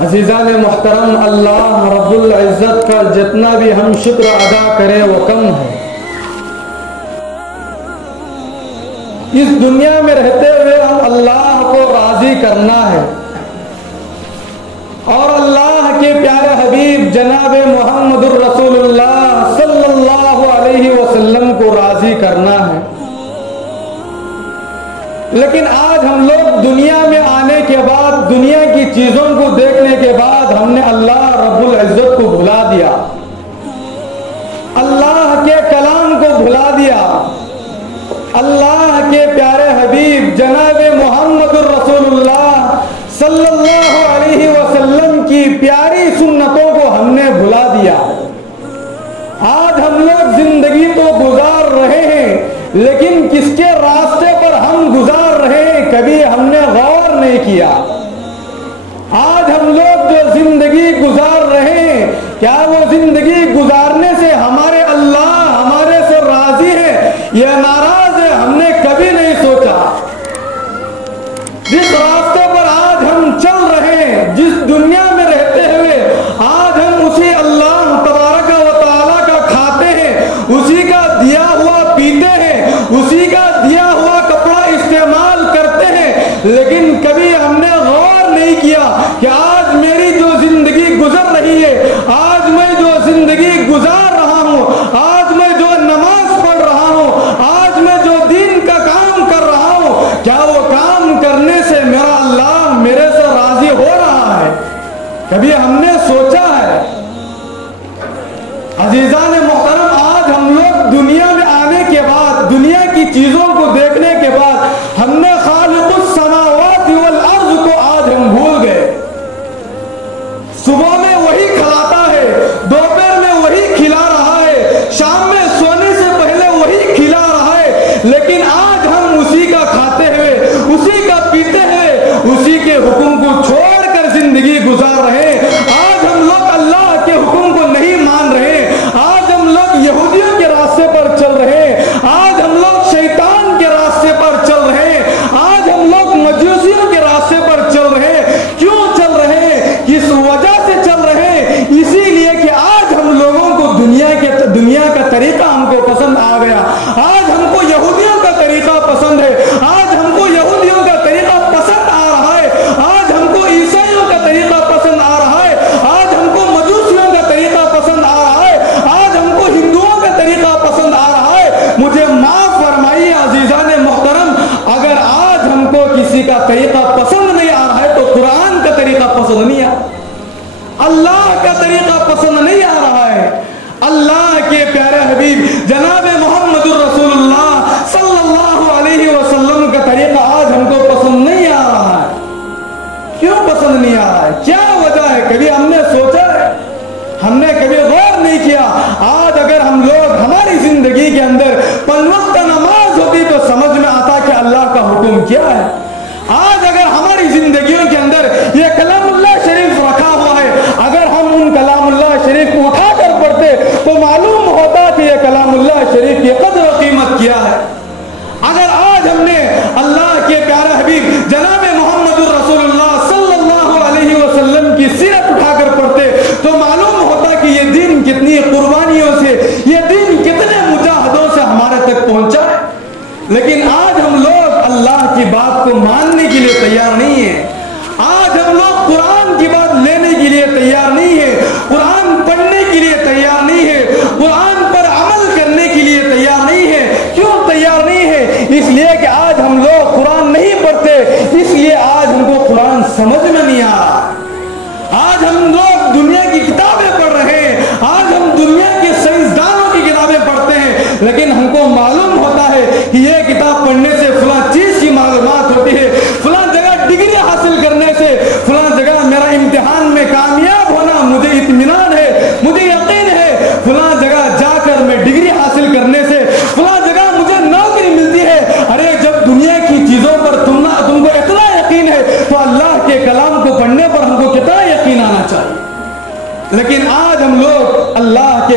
عزیزان محترم، اللہ رب العزت کا جتنا بھی ہم شکر ادا کریں وہ کم ہے۔ اس دنیا میں رہتے ہوئے ہم اللہ کو راضی کرنا ہے اور اللہ کے پیارے حبیب جناب محمد الرسول اللہ صلی اللہ علیہ وسلم کو راضی کرنا ہے۔ لیکن آج ہم لوگ دنیا میں آنے کے بعد، دنیا کی چیزوں کو دیکھنے کے بعد ہم نے اللہ رب العزت کو بھلا دیا، اللہ کے کلام کو بھلا دیا، اللہ کے پیارے حبیب جناب محمد الرسول اللہ صلی اللہ علیہ وسلم کی پیاری سنتوں کو ہم نے بھلا دیا۔ آج ہم لوگ زندگی تو گزار رہے ہیں، لیکن کس کے راستے پر ہم گزار رہے ہیں کبھی ہم نے غور نہیں کیا۔ آج ہم لوگ جو زندگی گزار رہے ہیں، کیا وہ زندگی گزارنے سے ہمارے اللہ ہمارے سے راضی ہے یا ناراض ہے؟ ہم نے کبھی نہیں سوچا۔ جس راستے پر آج ہم چل رہے ہیں، جس دنیا میں رہتے ہوئے آج ہم اسی اللہ تبارک و تعالیٰ کا کھاتے ہیں، اسی کا دیا ہوا پیتے ہیں، اسی کا دیا ہوا کپڑا استعمال کرتے ہیں، لیکن کبھی ہم نے غور نہیں کیا کہ آج میری جو زندگی گزر رہی ہے، آج میں جو زندگی گزار رہا ہوں، آج میں جو نماز پڑھ رہا ہوں، آج میں جو دین کا کام کر رہا ہوں، کیا وہ کام کرنے سے میرا اللہ میرے سے راضی ہو رہا ہے؟ کبھی ہم نے سوچا ہے؟ عزیزان محترم، آج ہم لوگ دنیا میں آنے کے بعد، دنیا کی چیزوں کو دیکھنے کے بعد ہم نے خالق السماوات والارض کو آج ہم بھول گئے۔ صبح میں وہی کھلاتا ہے، دوپہر میں وہی کھلا رہا ہے، شام میں سونے سے پہلے وہی کھلا رہا ہے، لیکن آج ہم اسی کا کھاتے ہوئے، اسی کا پیتے ہوئے، اسی کے حکم کو چھوڑ کر زندگی گزار رہے ہیں۔ آج ہم لوگ اللہ کے حکم کو نہیں مان رہے، آج ہم لوگ یہودیوں کے راستے پر چل رہے ہیں، آج ہم لوگ شیطان کے راستے پر چل رہے ہیں، آج ہم لوگ مجوسیوں کے راستے پر چل رہے ہیں۔ کیوں چل رہے ہیں؟ کس وجہ سے چل رہے ہیں؟ اسی لیے کہ آج ہم لوگوں کو دنیا کا طریقہ ہم کو پسند آ گیا۔ آج ہم کو یہودیوں کا طریقہ پسند ہے، آج ہم کو یہودیوں کا طریقہ پسند آ رہا ہے، آج ہم کو عیسائیوں کا طریقہ پسند آ رہا ہے، آج ہم کو مجوسیوں کا طریقہ پسند آ رہا ہے، آج ہم کو ہندوؤں کا طریقہ پسند آ رہا ہے۔ مجھے معاف فرمائیے عزیزان محترم، اگر آج ہم کو کسی کا طریقہ پسند نہیں آ رہا ہے تو قرآن کا طریقہ پسند نہیں آ رہا، اللہ کا طریقہ پسند نہیں آ رہا ہے، اللہ کے پیارے حبیب جناب محمد الرسول اللہ صلی اللہ علیہ وسلم کا طریقہ آج ہم کو پسند نہیں آ رہا ہے۔ کیوں پسند نہیں آ رہا ہے؟ کیا وجہ ہے؟ کبھی ہم نے سوچا ہے؟ ہم نے کبھی غور نہیں کیا؟ آج اگر ہم لوگ ہماری زندگی کے اندر 5 وقت نماز ہوتی تو سمجھ میں آتا کہ اللہ کا حکم کیا ہے۔ آج اگر ہماری زندگیوں کے اندر یہ کلام اللہ شریف رکھا ہوا ہے، اگر ہم ان کلام اللہ شریف کو اٹھا کر پڑھتے تو معلوم ہوتا کہ یہ کلام اللہ شریف کی قدر و قیمت کیا ہے۔ اگر آج ہم نے اللہ کے پیارے حبیب جناب محمد الرسول اللہ صلی اللہ علیہ وسلم کی سیرت اٹھا کر پڑھتے تو معلوم ہوتا کہ یہ دین کتنی قربانیوں سے، یہ دین کتنے مجاہدوں سے ہمارے تک پہنچا ہے، لیکن آج ہم لوگ اللہ کی بات کو ماننے کے لیے تیار نہیں ہیں۔ آج ہم لوگ قرآن کی بات لینے کے لیے تیار نہیں ہے، قرآن پڑھنے کے لیے تیار نہیں ہے، قرآن پر عمل کرنے کے لیے تیار نہیں ہے۔ کیوں تیار نہیں ہے؟ اس لیے کہ آج ہم لوگ قرآن نہیں پڑھتے، اس لیے آج ہم کو قرآن سمجھ میں نہیں آ رہا۔ آج ہم لوگ دنیا کی کتابیں پڑھ رہے ہیں، آج ہم دنیا کے سائنسدانوں کی کتابیں پڑھتے ہیں، لیکن ہم کو معلوم ہوتا ہے کہ یہ کتاب پڑھنے سے فلاں چیز کی معلومات ہوتی ہے، فلاں جگہ ڈگری حاصل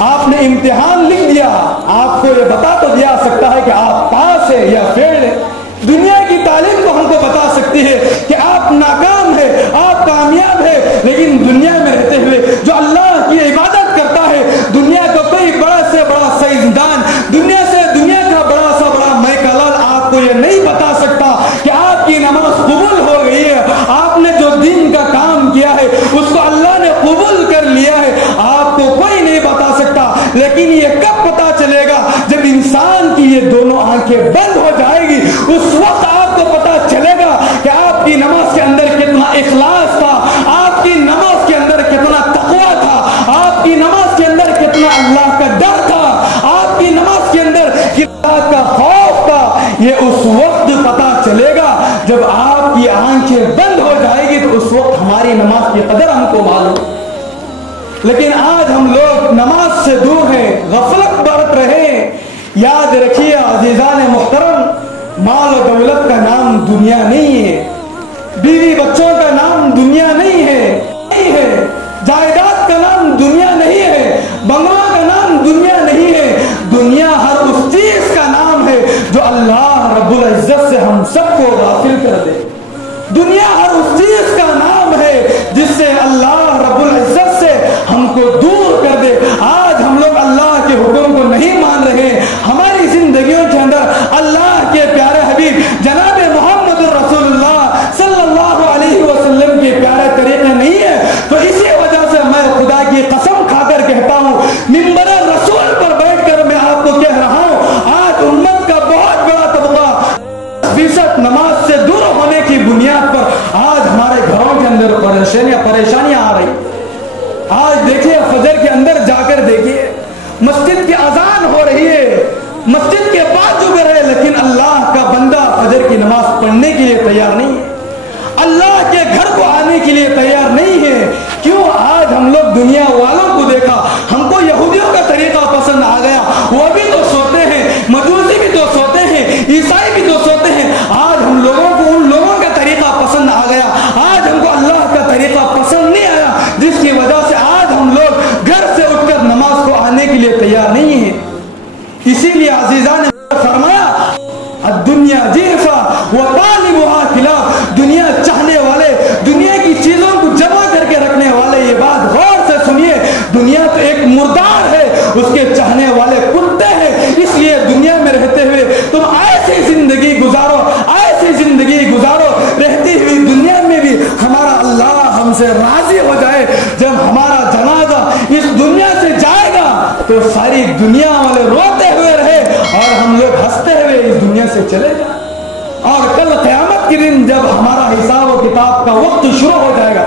آپ نے امتحان لکھ دیا، آپ کو یہ بتا تو دیا سکتا ہے کہ آپ پاس ہے یا فیل ہے۔ دنیا کی تعلیم تو ہم کو بتا سکتی ہے کہ آپ ناکام ہے، آپ کامیاب ہے، لیکن دنیا میں رہتے ہوئے جو اللہ کی عبادت کرتا ہے، دنیا کا کوئی بڑا سے بڑا سائنسدان، دنیا کا بڑا سا بڑا میکالال آپ کو یہ نہیں بتا سکتا کہ آپ کی نماز قبول ہو گئی ہے، آپ نے جو دین کا کام کیا ہے اس کو اللہ نے قبول کر لیا ہے، آپ کو کوئی نہیں بتا سکتا۔ لیکن یہ کب پتا چلے گا؟ جب انسان کی یہ دونوں آنکھیں بند ہو جائے گی، اس وقت آپ کو پتا چلے گا کہ آپ کی نماز کے اندر کتنا اخلاص تھا، آپ کی نماز کے اندر کتنا تقویٰ تھا، آپ کی نماز کے اندر کتنا اللہ کا ڈر تھا، آپ کی نماز کے اندر کتنا کا خوف تھا۔ یہ اس وقت پتا چلے گا جب آپ کی آنکھیں بند ہو جائے گی، تو اس وقت ہماری نماز کی قدر ہم کو معلوم۔ لیکن آج ہم لوگ نماز سے دور ہیں، غفلت برت رہے ہیں۔ یاد رکھیے عزیزان محترم، مال و دولت کا نام دنیا نہیں ہے، بیوی بچوں کا نام دنیا نہیں ہے، جائیداد کا نام دنیا نہیں ہے، بنگلہ کا نام دنیا نہیں ہے۔ دنیا ہر اس چیز کا نام ہے جو اللہ رب العزت سے ہم سب کو غافل کر دے۔ دنیا ہر اس چیز کا نام ہے جس سے اللہ رب العزت سے ہم کو دور کر دے۔ آج ہم لوگ اللہ کے حکم کو نہیں مان رہے، ہماری زندگیوں کے اندر اللہ کے پیارے حبیب جناب محمد رسول اللہ صلی اللہ علیہ وسلم کے پیارے طریقے نہیں ہے، تو اسی وجہ سے میں خدا کی قسم کھا کر کہتا ہوں، منبر رسول پر بیٹھ کر میں آپ کو کہہ رہا ہوں، آج امت کا بہت بڑا طبقہ فیصد نماز سے دور ہونے کی بنیاد پر آج ہمارے گھروں کے اندر پریشانیاں آ رہی۔ آج دیکھیے فجر کے اندر جا کر دیکھیے، مسجد کی اذان ہو رہی ہے، مسجد کے بعد جو رہے، لیکن اللہ کا بندہ فجر کی نماز پڑھنے کے لیے تیار نہیں ہے، اللہ کے گھر کو آنے کے لیے تیار نہیں ہے۔ کیوں؟ آج ہم لوگ دنیا والوں کو دیکھا، ہم کو یہودیوں کا طریقہ پسند آ گیا، وہ بھی تو سوتے ہیں، مجوسی بھی تو سوتے ہیں، عیسائی بھی تو سوتے ہیں۔ آج ہم لوگوں کو ان لوگوں کا طریقہ پسند آ گیا، آج ہم کو اللہ کا طریقہ پسند نہیں آیا، جس کی وجہ سے آج ہم لوگ گھر سے اٹھ کر نماز کو آنے کے لیے تیار نہیں ہیں۔ اسی لیے عزیزان نے فرمایا الدنیا جیفا وطالبها خلاف، دنیا چاہنے والے، دنیا کی چیزوں کو جمع کر کے رکھنے والے، یہ بات غور سے سنیے، دنیا تو ایک مردار ہے، اس کے چاہنے والے کتے ہیں۔ اس لیے دنیا میں رہتے ہوئے تم ایسی زندگی گزارو، ایسی زندگی گزارو، رہتی ہوئی دنیا میں بھی ہمارا اللہ ہم سے راضی ہو جائے۔ جب ہمارا جنازہ اس دنیا سے جائے گا تو ساری دنیا والے روتے ہوئے رہے اور ہم لوگ ہنستے ہوئے اس دنیا سے چلے جائیں۔ اور کل قیامت کے دن جب ہمارا حساب و کتاب کا وقت شروع ہو جائے گا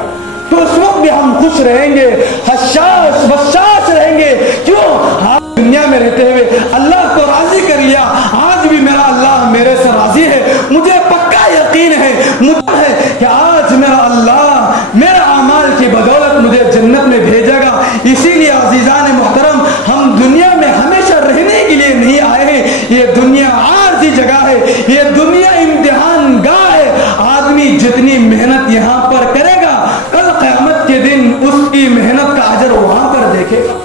تو اس وقت بھی ہم خوش رہیں گے، حشاش بشاش رہیں گے۔ کیوں؟ آپ دنیا میں رہتے ہوئے اللہ کو راضی کر لیا، آج بھی میرا اللہ میرے سے راضی ہے، مجھے پکا یقین ہے کہ آج میرا اللہ میرے اعمال کی بدولت مجھے جنت میں بھیجے گا۔ اسی لیے عزیزان محترم، ہم دنیا میں ہمیشہ رہنے کے لیے نہیں آئے ہیں، یہ دنیا عارضی جگہ ہے، یہ دنیا امتحان گاہ ہے۔ آدمی جتنی محنت یہاں پر کرے گا، کل قیامت کے دن اس کی محنت کا اجر وہاں پر دیکھے گا۔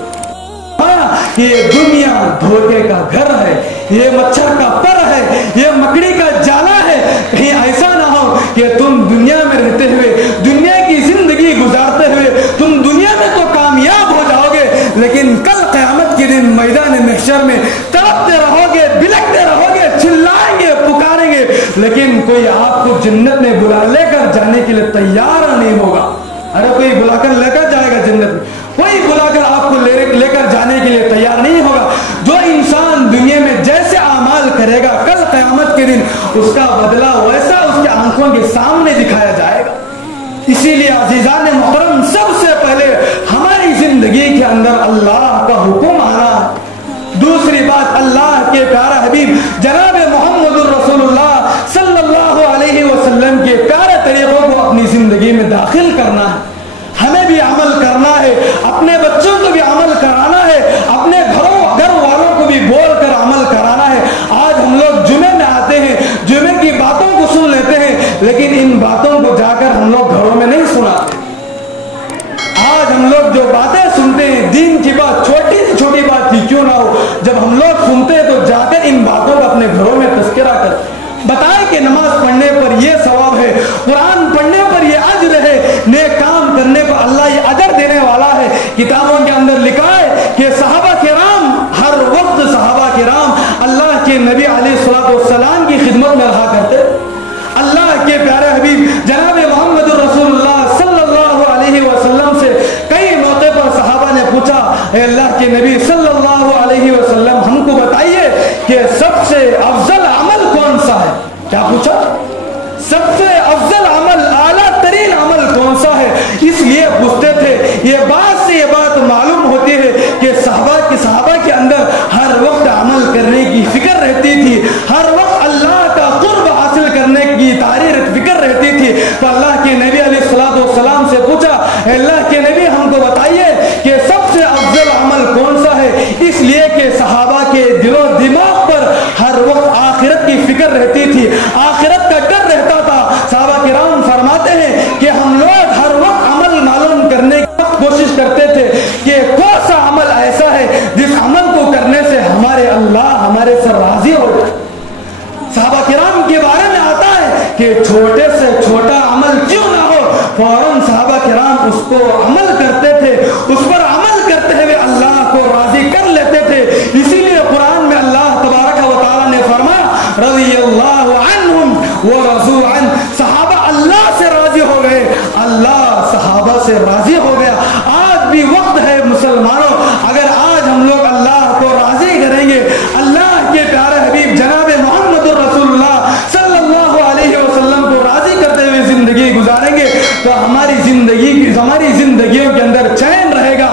یہ دنیا دھوکے کا گھر ہے، یہ مچھر کا پر ہے، یہ مکڑی کا جالا ہے۔ کہیں ایسا نہ ہو کہ تم دنیا میں رہتے ہوئے، دنیا کی زندگی گزارتے ہوئے تم دنیا میں تو کامیاب ہو جاؤ گے، لیکن کل قیامت کے دن میدان محشر میں تڑپتے رہو گے، بلکتے رہو گے، چلائیں گے، پکاریں گے، لیکن کوئی آپ کو جنت میں بلا لے کر جانے کے لیے تیار نہیں ہوگا۔ ارے کوئی بلا کر لے کر جائے گا جنت میں؟ کوئی بلا کر آپ کو لے کر جانے کے لیے تیار نہیں ہوگا۔ جو انسان دنیا میں جیسے اعمال کرے گا، کل قیامت کے دن اس کا بدلہ ویسا اس کی آنکھوں کے سامنے دکھایا جائے گا۔ اسی لیے عزیزان محترم، سب سے پہلے ہماری زندگی کے اندر اللہ کا حکم آنا ہے۔ دوسری بات، اللہ کے پیارے حبیب جناب محمد رسول اللہ صلی اللہ علیہ وسلم کے پیارے طریقوں کو اپنی زندگی میں داخل کرنا ہے۔ ہمیں بھی عمل کرنا ہے، اپنے بچوں کو بھی عمل کرانا ہے، اپنے گھر والوں کو بھی بول کر عمل کرانا ہے۔ آج ہم لوگ جمعے میں آتے ہیں، جمعے کی باتوں کو سن لیتے ہیں، لیکن ان باتوں کو جا کر ہم لوگ گھروں میں نہیں سناتے۔ آج ہم لوگ جو باتیں سنتے ہیں، دین کی بات، چھوٹی سے چھوٹی اندر لکھا ہے کہ صحابہ کرام ہر وقت صحابہ کرام اللہ کے نبی علیہ الصلوۃ والسلام کی خدمت میں رہا کرتے. اللہ کے پیارے حبیب جناب محمد رسول اللہ صلی اللہ علیہ وسلم سے کئی موقع پر صحابہ نے پوچھا اے اللہ کے نبی صلی اللہ علیہ وسلم ہم کو بتائیے کہ سب سے افضل عمل کون سا ہے. کیا پوچھا؟ سب سے افضل عمل، اعلیٰ ترین عمل کون سا ہے؟ اس لیے پوچھتے تھے. یہ بات سے یہ بات معلوم ہوتی ہے کہ صحابہ کے اندر ہر وقت عمل کرنے کی فکر رہتی تھی، ہر وقت اللہ کا قرب حاصل کرنے کی فکر رہتی تھی. تو اللہ کے نبی علیہ الصلوۃ والسلام سے پوچھا اے اللہ کے نبی ہم کو بتائیے کہ سب سے افضل عمل کون سا ہے. اس لیے کہ صحابہ کے دل و دماغ پر ہر وقت آخرت کی فکر رہتی تھی، آخرت کا ڈر رہتا تھا. صحابہ کرام فرماتے ہیں کہ ہم لوگ ہر وقت عمل معلوم کرنے کی کوشش کرتے تھے کہ کون سا عمل ایسا ہے جس عمل کو کرنے سے ہمارے اللہ ہمارے سے راضی ہو جائے. صحابہ کرام کے بارے میں آتا ہے کہ چھوٹے سے چھوٹا عمل کیوں نہ ہو فوراً صحابہ کرام اس کو عمل کرتے تھے، اس پر عمل کرتے ہوئے اللہ کو راضی کر لیتے تھے. اسی لیے قرآن میں اللہ تبارک و تعالیٰ نے فرمایا رضی اللہ عنہم ورضوا عنہ. صحابہ اللہ سے راضی ہو گئے، اللہ صحابہ سے راضی ہو گیا. آج بھی وقت ہے مسلمانوں، اگر آج ہم لوگ اللہ کو راضی کریں گے، اللہ کے پیارے حبیب جناب محمد رسول اللہ صلی اللہ علیہ وسلم کو راضی کرتے ہوئے زندگی گزاریں گے تو ہماری زندگیوں کے اندر چین رہے گا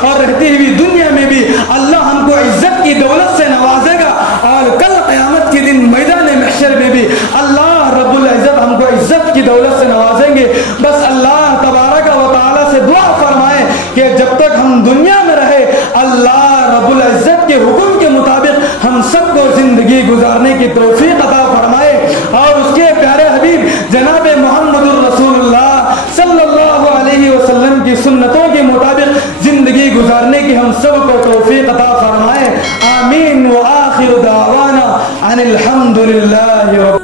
اور رہتی ہوئی دنیا میں بھی اللہ ہم کو عزت کی دولت سے نوازے گا اور کل قیامت کے دن میدان محشر میں بھی اللہ رب العزت ہم کو عزت کی دولت سے نوازیں گے. بس اللہ تبارک و تعالیٰ سے دعا فرمائے کہ جب تک ہم دنیا میں رہے اللہ رب العزت کے حکم کے مطابق ہم سب کو زندگی گزارنے کی توفیق عطا فرمائے اور اس کے پیارے حبیب جناب محمد الرسول اللہ صلی اللہ علیہ وسلم کی سنتوں کے مطابق زندگی گزارنے کی ہم سب کو توفیق عطا فرمائے. آمین. وآخر دعوانا ان الحمد للہ.